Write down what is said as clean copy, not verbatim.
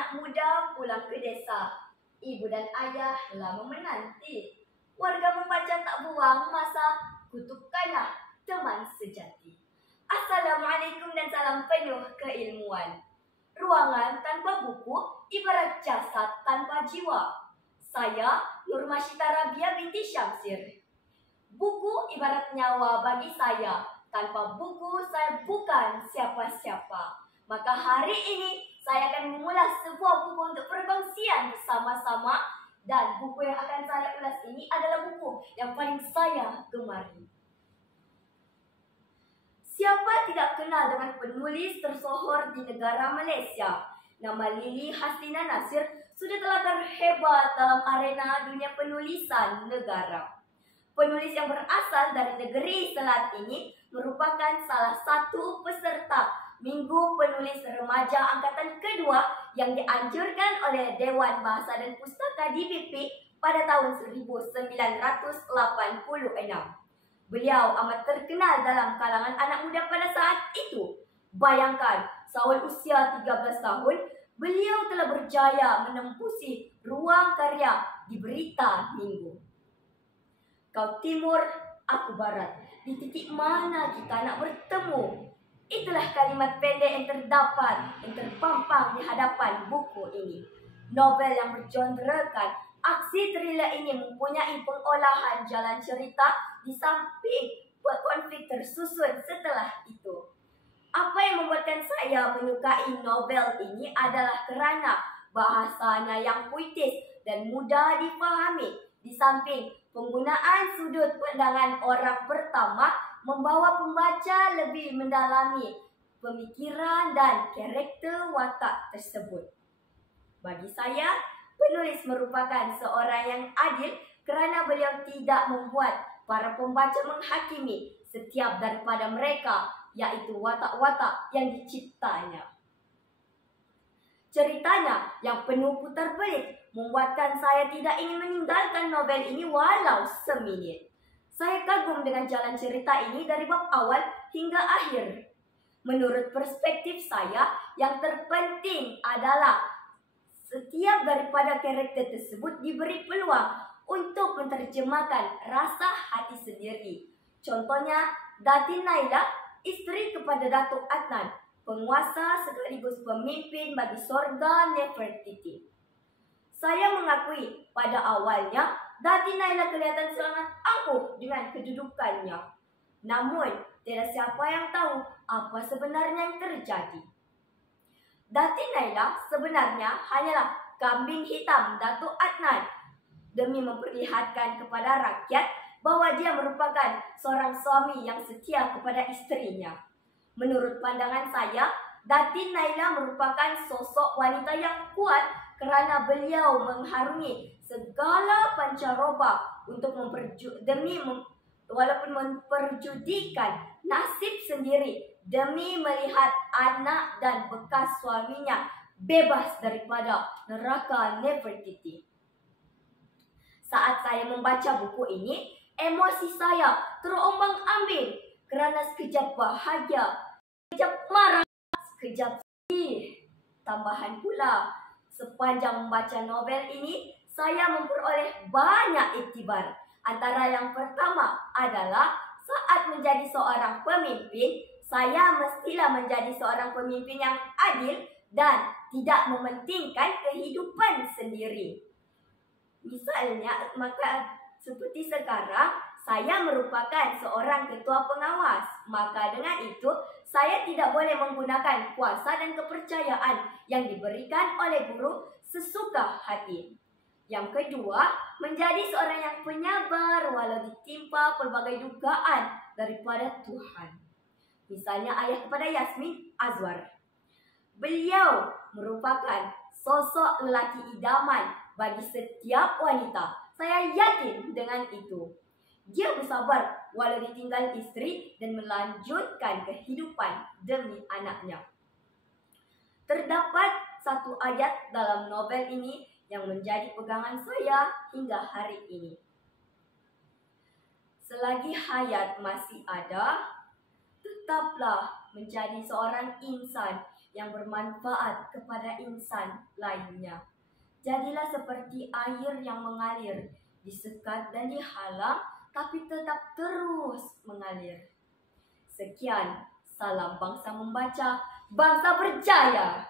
anak muda pulang ke desa. Ibu dan ayah lama menanti. Warga membaca tak buang masa, kutukanlah teman sejati. Assalamualaikum dan salam penuh keilmuan. Ruangan tanpa buku ibarat jasad tanpa jiwa. Saya Nur Masyita Rabia binti Syamsir. Buku ibarat nyawa bagi saya. Tanpa buku saya bukan siapa-siapa. Maka hari ini saya akan mengulas sebuah buku untuk perkongsian bersama-sama. Dan buku yang akan saya ulas ini adalah buku yang paling saya gemari. Siapa tidak kenal dengan penulis tersohor di negara Malaysia? Nama Lili Hasina Nasir sudah telah terhebat dalam arena dunia penulisan negara. Penulis yang berasal dari negeri Selat ini merupakan salah satu peserta Minggu Penulis Remaja Angkatan Kedua yang dianjurkan oleh Dewan Bahasa dan Pustaka DBP pada tahun 1986. Beliau amat terkenal dalam kalangan anak muda pada saat itu. Bayangkan, seawal usia 13 tahun, beliau telah berjaya menempusi ruang karya di Berita Minggu. Kau timur, aku barat. Di titik mana kita nak bertemu? Itulah kalimat pendek yang terpampang di hadapan buku ini. Novel yang bergenrekan aksi thriller ini mempunyai pengolahan jalan cerita di samping konflik tersusun setelah itu. Apa yang membuatkan saya menyukai novel ini adalah kerana bahasanya yang puitis dan mudah dipahami. Di samping penggunaan sudut pandangan orang pertama membawa pembaca lebih mendalami pemikiran dan karakter watak tersebut. Bagi saya, penulis merupakan seorang yang adil kerana beliau tidak membuat para pembaca menghakimi setiap daripada mereka, iaitu watak-watak yang diciptanya. Ceritanya yang penuh putar belik membuatkan saya tidak ingin meninggalkan novel ini walau seminit. Saya kagum dengan jalan cerita ini dari bab awal hingga akhir. Menurut perspektif saya, yang terpenting adalah setiap daripada karakter tersebut diberi peluang untuk menerjemahkan rasa hati sendiri. Contohnya, Datin Naila, isteri kepada Datuk Adnan, penguasa sekaligus pemimpin bagi Sorga Nefertiti. Saya mengakui pada awalnya Datin Naila kelihatan sangat angkuh dengan kedudukannya. Namun, tidak siapa yang tahu apa sebenarnya yang terjadi. Datin Naila sebenarnya hanyalah kambing hitam Datuk Adnan demi memperlihatkan kepada rakyat bahwa dia merupakan seorang suami yang setia kepada isterinya. Menurut pandangan saya, Datin Naila merupakan sosok wanita yang kuat kerana beliau mengharungi segala pancaroba untuk walaupun memperjudikan nasib sendiri demi melihat anak dan bekas suaminya bebas daripada neraka Nefertiti. Saat saya membaca buku ini, emosi saya terombang-ambing kerana sekejap bahagia, sekejap marah, sekejap sedih. Tambahan pula, sepanjang membaca novel ini, saya memperoleh banyak iktibar. Antara yang pertama adalah saat menjadi seorang pemimpin, saya mestilah menjadi seorang pemimpin yang adil dan tidak mementingkan kehidupan sendiri. Misalnya, maka seperti sekarang, saya merupakan seorang ketua pengawas. Maka dengan itu, saya tidak boleh menggunakan kuasa dan kepercayaan yang diberikan oleh guru sesuka hati. Yang kedua, menjadi seorang yang penyabar walau ditimpa pelbagai dugaan daripada Tuhan. Misalnya ayah kepada Yasmin Azwar. Beliau merupakan sosok lelaki idaman bagi setiap wanita. Saya yakin dengan itu. Dia bersabar walau ditinggal isteri dan melanjutkan kehidupan demi anaknya. Terdapat satu ayat dalam novel ini yang menjadi pegangan saya hingga hari ini. Selagi hayat masih ada, tetaplah menjadi seorang insan yang bermanfaat kepada insan lainnya. Jadilah seperti air yang mengalir, disekat dan dihalang, tapi tetap terus mengalir. Sekian, salam bangsa membaca, bangsa berjaya.